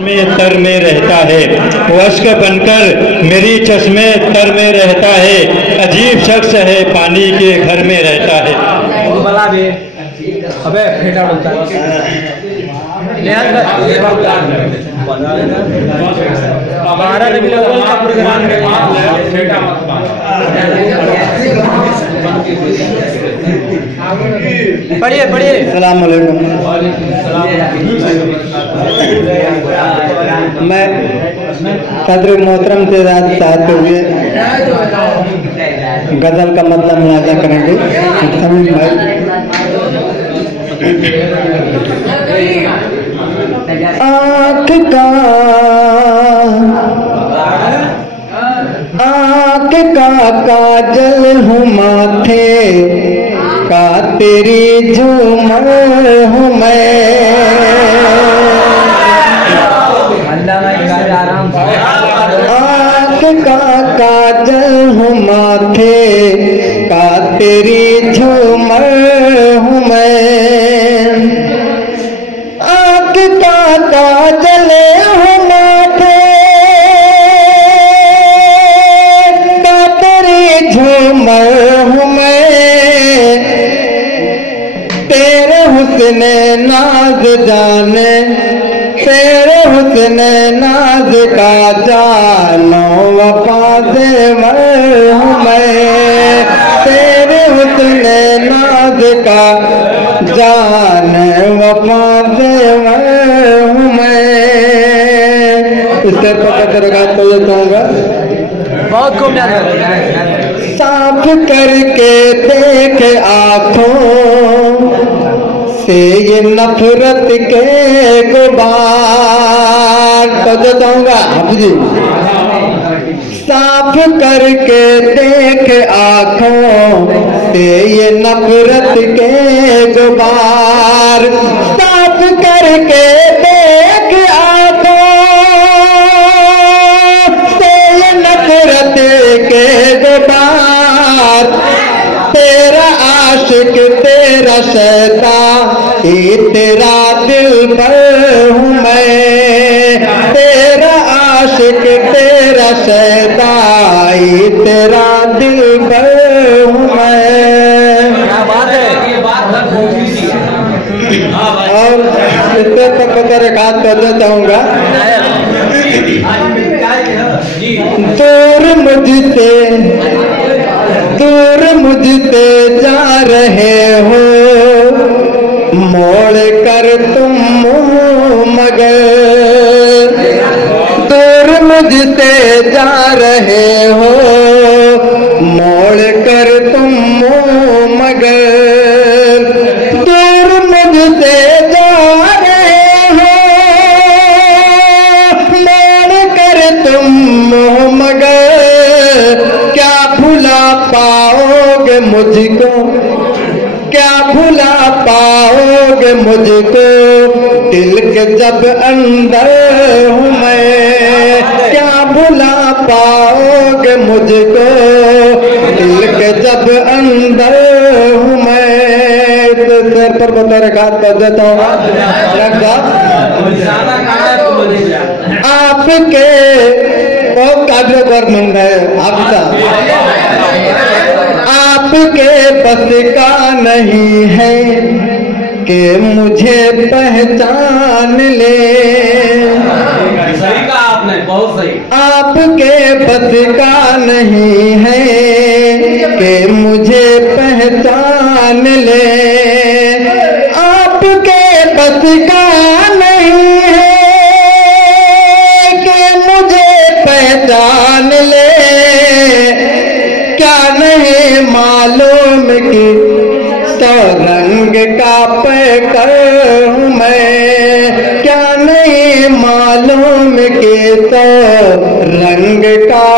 में तर में रहता है, वश्क बनकर मेरी चश्मे तर में रहता है, अजीब शख्स है पानी के घर में रहता है। अबे फेटा उड़ता पढ़िए पढ़िए। अस्सलाम वालेकुम। मैं सदर मोहतरम से चाहते हुए गजल का मतलब मुलाजा करेंगे। आँख का काजल हूँ माथे का तेरी झूमर हूँ मैं, आँख का काजल हूँ माथे का तेरी झूमर हूँ मैं, आँख का काजल हूँ माथे का तेरी झूमर हूँ मैं, तेरे हुस्न नाज जाने तेरे हुस्न नाज का जानो वफा देवर हूँ मैं, तेरे हुस्न नाज का जान वफा देवर हूँ मैं। इससे पकड़ तो कहूँगा बहुत खूब। साफ करके देख आँखों से ये नफरत के गुबार तो कहूँगा आप जी, साफ करके देख आँखों से ये नफरत के गुबार, साफ करके देख आँखों से ये नफरत के गुबार, तेरा आशिक तेरा शैतान ये तेरा दिल पर हूँ मैं, तेरा आशिक तेरा शैतान ये तेरा दिल पर हूँ मैं। और इससे तक पता रखा तो चाहूँगा, दूर मुझसे जा रहे हो मोड़ कर तुम मुँह मगर, दूर मुझसे जा रहे हो मोड़ कर तुम मुँह मगर, दूर मुझसे जा रहे हो मोड़ कर तुम मुँह मगर, क्या भुला पाओगे मुझको, क्या भुला पाओगे मुझको दिल के जब अंदर हूँ मैं, क्या भुला पाओगे मुझको दिल के जब अंदर हूँ मैं। तो सर पर बता रखा कर देता हूँ आपके वो काबिल गवर्नमेंट है आपके बस का नहीं है कि मुझे पहचान ले, सही कहा आपने, बहुत सही। आपके बस का नहीं है कि मुझे पहचान ले, आपके बस का नहीं है कि मुझे पहचान ले, क्या नहीं मालूम कि तो रंग का पैकर हूँ मैं, क्या नहीं मालूम कि तो रंग का